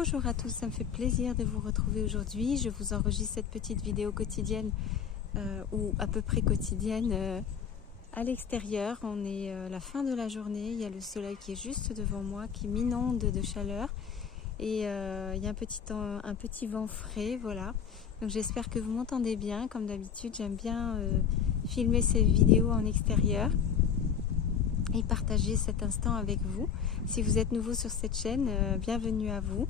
Bonjour à tous, ça me fait plaisir de vous retrouver aujourd'hui. Je vous enregistre cette petite vidéo quotidienne ou à peu près quotidienne à l'extérieur. On est à la fin de la journée, il y a le soleil qui est juste devant moi qui m'inonde de chaleur et il y a un petit vent frais, voilà. Donc j'espère que vous m'entendez bien. Comme d'habitude, j'aime bien filmer ces vidéos en extérieur et partager cet instant avec vous. Si vous êtes nouveau sur cette chaîne, bienvenue à vous.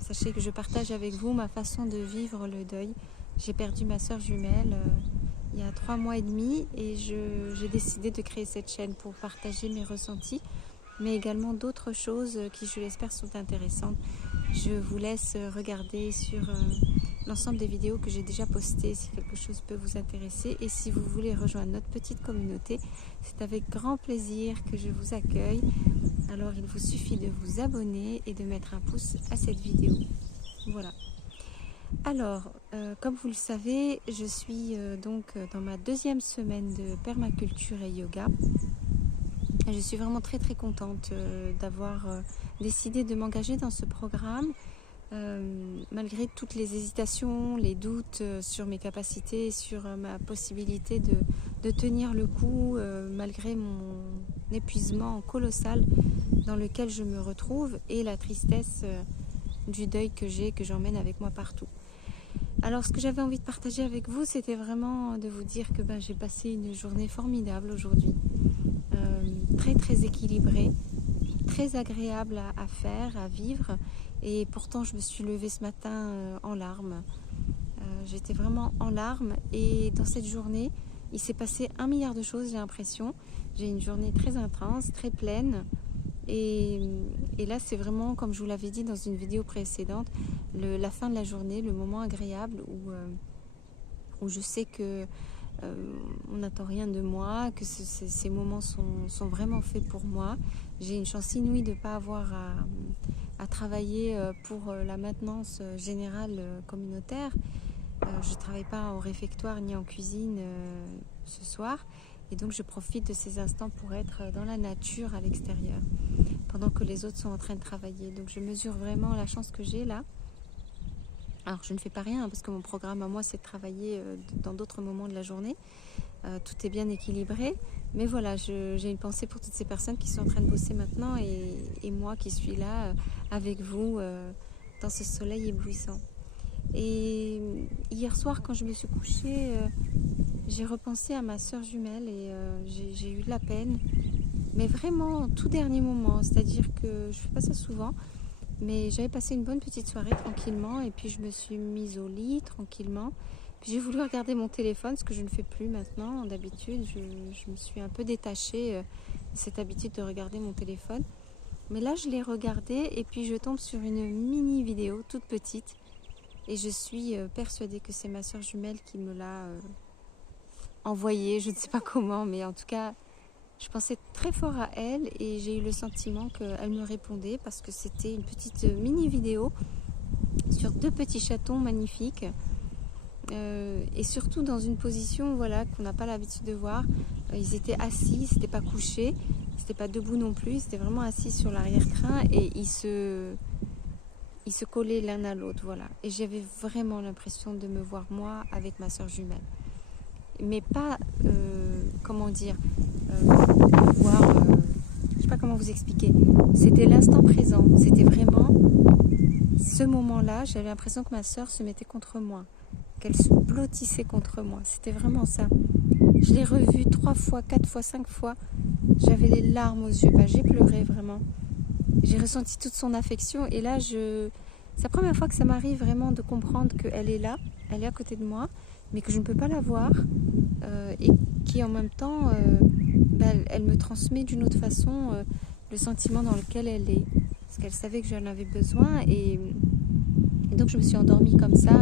Sachez que je partage avec vous ma façon de vivre le deuil. J'ai perdu ma soeur jumelle il y a 3 mois et demi et j'ai décidé de créer cette chaîne pour partager mes ressentis, mais également d'autres choses qui, je l'espère, sont intéressantes. Je vous laisse regarder sur l'ensemble des vidéos que j'ai déjà postées si quelque chose peut vous intéresser. Et si vous voulez rejoindre notre petite communauté, c'est avec grand plaisir que je vous accueille. Alors il vous suffit de vous abonner et de mettre un pouce à cette vidéo. Voilà. Alors, comme vous le savez, je suis donc dans ma 2e semaine de permaculture et yoga. Je suis vraiment très contente d'avoir décidé de m'engager dans ce programme, malgré toutes les hésitations, les doutes sur mes capacités, sur ma possibilité de tenir le coup, malgré mon épuisement colossal dans lequel je me retrouve et la tristesse du deuil que j'emmène avec moi partout. Alors ce que j'avais envie de partager avec vous, c'était vraiment de vous dire que j'ai passé une journée formidable aujourd'hui. Très équilibrée, très agréable à faire, à vivre, et pourtant je me suis levée ce matin en larmes. J'étais vraiment en larmes, et dans cette journée il s'est passé 1 milliard de choses, j'ai l'impression. J'ai une journée très intense, très pleine, et là c'est vraiment, comme je vous l'avais dit dans une vidéo précédente, la fin de la journée, le moment agréable où je sais que on n'attend rien de moi, que ces moments sont vraiment faits pour moi. J'ai une chance inouïe de ne pas avoir à travailler pour la maintenance générale communautaire. Je ne travaille pas au réfectoire ni en cuisine ce soir, et donc je profite de ces instants pour être dans la nature à l'extérieur pendant que les autres sont en train de travailler. Donc je mesure vraiment la chance que j'ai là. Alors je ne fais pas rien parce que mon programme à moi c'est de travailler dans d'autres moments de la journée. Tout est bien équilibré, mais voilà, j'ai une pensée pour toutes ces personnes qui sont en train de bosser maintenant, et moi qui suis là avec vous dans ce soleil éblouissant. Et hier soir quand je me suis couchée, j'ai repensé à ma soeur jumelle et j'ai eu de la peine, mais vraiment au tout dernier moment. C'est-à-dire que je fais pas ça souvent, mais j'avais passé une bonne petite soirée tranquillement, et puis je me suis mise au lit tranquillement. Puis j'ai voulu regarder mon téléphone, ce que je ne fais plus maintenant. D'habitude, je me suis un peu détachée de cette habitude de regarder mon téléphone. Mais là, je l'ai regardé, et puis je tombe sur une mini vidéo toute petite. Et je suis persuadée que c'est ma soeur jumelle qui me l'a envoyée. Je ne sais pas comment, mais en tout cas, je pensais très fort à elle, et j'ai eu le sentiment qu'elle me répondait, parce que c'était une petite mini vidéo sur 2 petits chatons magnifiques, et surtout dans une position, voilà, qu'on n'a pas l'habitude de voir. Ils étaient assis, ils n'étaient pas couchés, ils n'étaient pas debout non plus, ils étaient vraiment assis sur l'arrière-train, et ils se collaient l'un à l'autre, voilà. Et j'avais vraiment l'impression de me voir moi avec ma soeur jumelle, mais pas comment dire, je sais pas comment vous expliquer. C'était l'instant présent, c'était vraiment ce moment-là. J'avais l'impression que ma soeur se mettait contre moi, qu'elle se blottissait contre moi. C'était vraiment ça. Je l'ai revue 3 fois, 4 fois, 5 fois. J'avais les larmes aux yeux. J'ai pleuré vraiment. J'ai ressenti toute son affection, et là c'est la première fois que ça m'arrive vraiment de comprendre qu'elle est là, elle est à côté de moi, mais que je ne peux pas la voir, et qui en même temps elle me transmet d'une autre façon le sentiment dans lequel elle est, parce qu'elle savait que j'en avais besoin, et donc je me suis endormie comme ça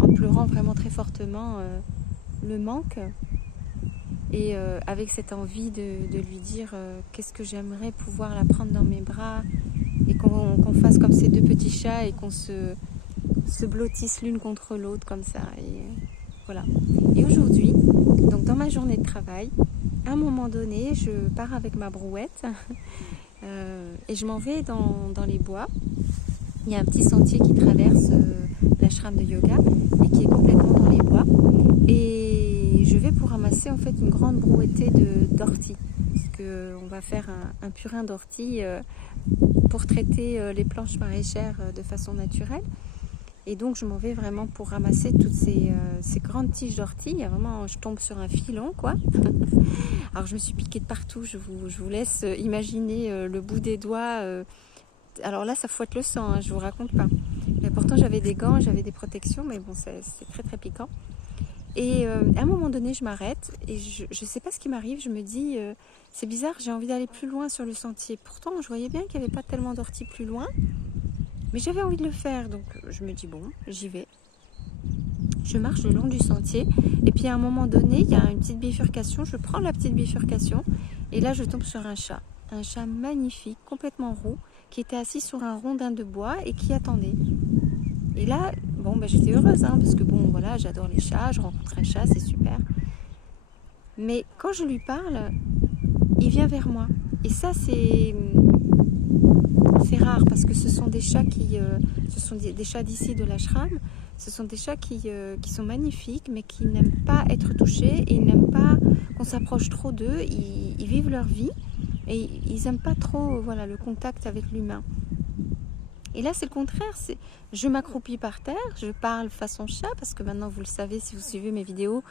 en pleurant vraiment très fortement le manque, et avec cette envie de lui dire qu'est-ce que j'aimerais pouvoir la prendre dans mes bras, et qu'on fasse comme ces 2 petits chats, et qu'on se blottisse l'une contre l'autre comme ça. Et voilà. Et aujourd'hui, donc dans ma journée de travail, à un moment donné, je pars avec ma brouette et je m'en vais dans les bois. Il y a un petit sentier qui traverse l'ashram de yoga et qui est complètement dans les bois. Et je vais pour ramasser en fait une grande brouettée d'orties. Parce qu'on va faire un purin d'orties pour traiter les planches maraîchères de façon naturelle. Et donc je m'en vais vraiment pour ramasser toutes ces grandes tiges d'ortie. Il y a vraiment, je tombe sur un filon quoi. Alors je me suis piquée de partout, je vous laisse imaginer le bout des doigts. Alors là ça fouette le sang, hein, je vous raconte pas. Mais pourtant j'avais des gants, j'avais des protections, mais bon c'est très très piquant. Et à un moment donné je m'arrête et je sais pas ce qui m'arrive, je me dis c'est bizarre, j'ai envie d'aller plus loin sur le sentier. Pourtant je voyais bien qu'il n'y avait pas tellement d'ortie plus loin. Mais j'avais envie de le faire, donc je me dis bon, j'y vais. Je marche le long du sentier et puis à un moment donné, il y a une petite bifurcation, je prends la petite bifurcation et là je tombe sur un chat magnifique, complètement roux, qui était assis sur un rondin de bois et qui attendait. Et là, bon, ben, j'étais heureuse, hein, parce que bon, voilà, j'adore les chats, je rencontre un chat, c'est super. Mais quand je lui parle, il vient vers moi. Et ça, c'est rare parce que ce sont des chats ce sont des chats d'ici de l'ashram. Ce sont des chats qui sont magnifiques, mais qui n'aiment pas être touchés et ils n'aiment pas qu'on s'approche trop d'eux. Ils vivent leur vie et ils n'aiment pas trop voilà, le contact avec l'humain. Et là, c'est le contraire. Je m'accroupis par terre, je parle façon chat, parce que maintenant, vous le savez si vous suivez mes vidéos,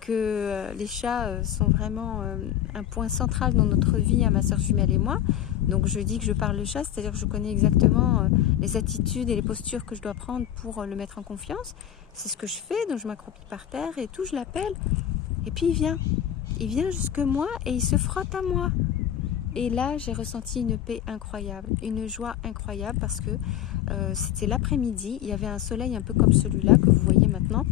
que les chats sont vraiment un point central dans notre vie à ma soeur jumelle et moi. Donc je dis que je parle le chat, c'est-à-dire que je connais exactement les attitudes et les postures que je dois prendre pour le mettre en confiance. C'est ce que je fais, donc je m'accroupis par terre et tout, je l'appelle. Et puis il vient jusque moi et il se frotte à moi. Et là, j'ai ressenti une paix incroyable, une joie incroyable parce que c'était l'après-midi, il y avait un soleil un peu comme celui-là que vous voyez maintenant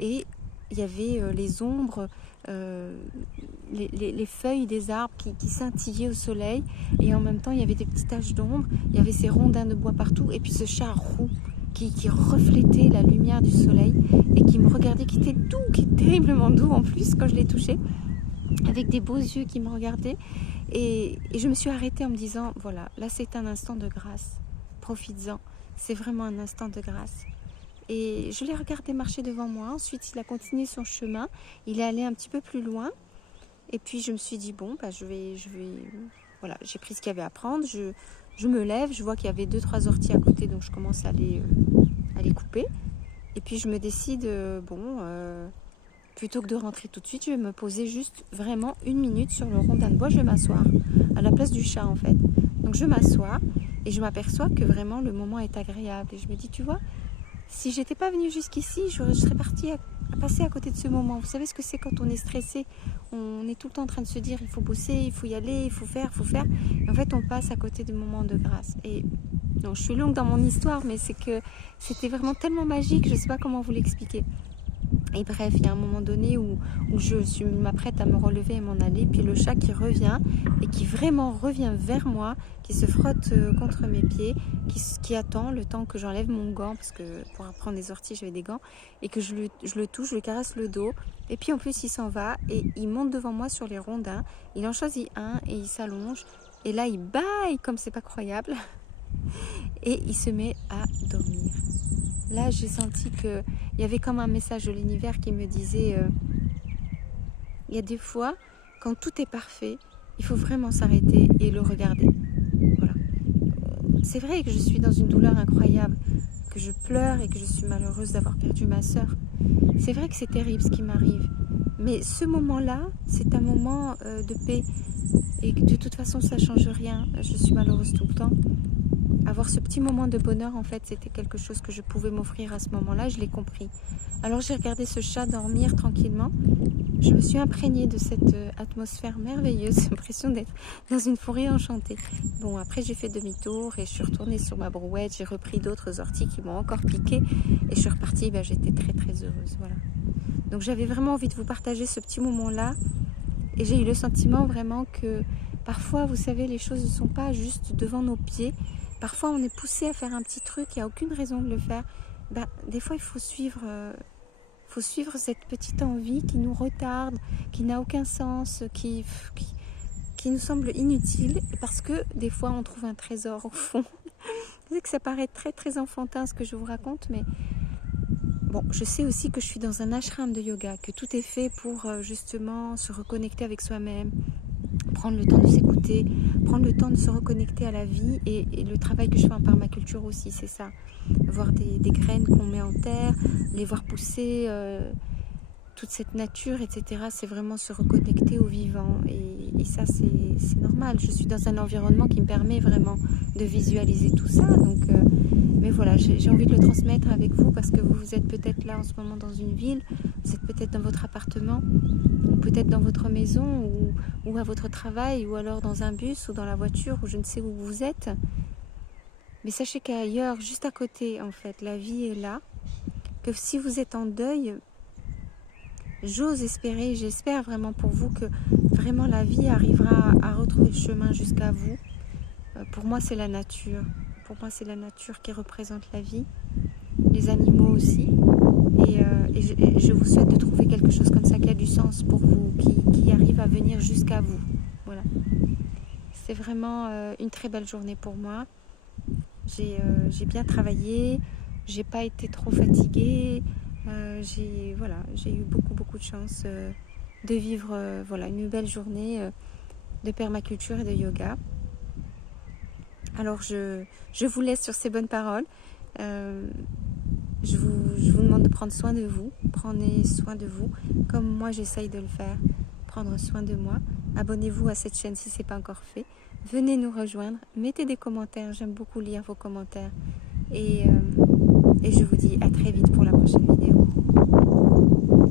et il y avait les ombres, les feuilles des arbres qui scintillaient au soleil et en même temps il y avait des petites taches d'ombre, il y avait ces rondins de bois partout et puis ce chat roux qui reflétait la lumière du soleil et qui me regardait, qui était doux, qui est terriblement doux en plus quand je l'ai touché, avec des beaux yeux qui me regardaient. Et je me suis arrêtée en me disant, voilà, là c'est un instant de grâce, profites-en, c'est vraiment un instant de grâce. Et je l'ai regardé marcher devant moi, ensuite il a continué son chemin, il est allé un petit peu plus loin, et puis je me suis dit, bon, bah, je vais voilà, j'ai pris ce qu'il y avait à prendre, je me lève, je vois qu'il y avait 2-3 orties à côté, donc je commence à les couper, et puis je me décide, plutôt que de rentrer tout de suite, je vais me poser juste vraiment 1 minute sur le rondin de bois, je vais m'asseoir à la place du chat en fait. Donc je m'assois et je m'aperçois que vraiment le moment est agréable. Et je me dis, tu vois, si j'étais pas venue jusqu'ici, je serais partie à passer à côté de ce moment. Vous savez ce que c'est quand on est stressé, on est tout le temps en train de se dire, il faut bosser, il faut y aller, il faut faire. Et en fait, on passe à côté des moments de grâce. Et non, je suis longue dans mon histoire, mais c'est que c'était vraiment tellement magique, je ne sais pas comment vous l'expliquer. Et bref, il y a un moment donné où je m'apprête à me relever et m'en aller, puis le chat qui revient et qui vraiment revient vers moi, qui se frotte contre mes pieds, qui attend le temps que j'enlève mon gant, parce que pour prendre des orties j'avais des gants, et que je le touche, je lui caresse le dos, et puis en plus il s'en va et il monte devant moi sur les rondins, il en choisit un et il s'allonge, et là il bâille comme c'est pas croyable, et il se met à dormir. Là, j'ai senti qu'il y avait comme un message de l'univers qui me disait il y a des fois, quand tout est parfait, il faut vraiment s'arrêter et le regarder. Voilà. C'est vrai que je suis dans une douleur incroyable, que je pleure et que je suis malheureuse d'avoir perdu ma sœur. C'est vrai que c'est terrible ce qui m'arrive. Mais ce moment-là, c'est un moment de paix. Et de toute façon, ça ne change rien. Je suis malheureuse tout le temps. Avoir ce petit moment de bonheur, en fait, c'était quelque chose que je pouvais m'offrir à ce moment-là, je l'ai compris. Alors j'ai regardé ce chat dormir tranquillement, je me suis imprégnée de cette atmosphère merveilleuse, j'ai l'impression d'être dans une forêt enchantée. Bon, après j'ai fait demi-tour et je suis retournée sur ma brouette, j'ai repris d'autres orties qui m'ont encore piqué et je suis repartie, j'étais très très heureuse, voilà. Donc j'avais vraiment envie de vous partager ce petit moment-là et j'ai eu le sentiment vraiment que parfois, vous savez, les choses ne sont pas juste devant nos pieds. Parfois, on est poussé à faire un petit truc, il n'y a aucune raison de le faire. Des fois, il faut suivre cette petite envie qui nous retarde, qui n'a aucun sens, qui nous semble inutile, parce que des fois, on trouve un trésor au fond. Je sais que ça paraît très très enfantin ce que je vous raconte, mais bon, je sais aussi que je suis dans un ashram de yoga, que tout est fait pour justement se reconnecter avec soi-même, prendre le temps de s'écouter, prendre le temps de se reconnecter à la vie, et le travail que je fais en permaculture aussi, c'est ça. Voir des graines qu'on met en terre, les voir pousser, toute cette nature, etc. C'est vraiment se reconnecter au vivant, et ça c'est normal. Je suis dans un environnement qui me permet vraiment de visualiser tout ça, donc mais voilà, j'ai envie de le transmettre avec vous, parce que vous êtes peut-être là en ce moment dans une ville, vous êtes peut-être dans votre appartement, ou peut-être dans votre maison, ou à votre travail, ou alors dans un bus, ou dans la voiture, ou je ne sais où vous êtes. Mais sachez qu'ailleurs, juste à côté, en fait, la vie est là, que si vous êtes en deuil, j'ose espérer, j'espère vraiment pour vous que vraiment la vie arrivera à retrouver le chemin jusqu'à vous. Pour moi, c'est la nature. Pour moi, c'est la nature qui représente la vie, les animaux aussi. Et je vous souhaite de trouver quelque chose comme ça qui a du sens pour vous, qui arrive à venir jusqu'à vous. Voilà. C'est vraiment une très belle journée pour moi. J'ai bien travaillé, j'ai pas été trop fatiguée. J'ai eu beaucoup de chance de vivre une belle journée de permaculture et de yoga. Alors je vous laisse sur ces bonnes paroles. Je vous demande de prendre soin de vous. Prenez soin de vous comme moi j'essaye de le faire. Prendre soin de moi. Abonnez-vous à cette chaîne si ce n'est pas encore fait. Venez nous rejoindre. Mettez des commentaires. J'aime beaucoup lire vos commentaires. Et je vous dis à très vite pour la prochaine vidéo.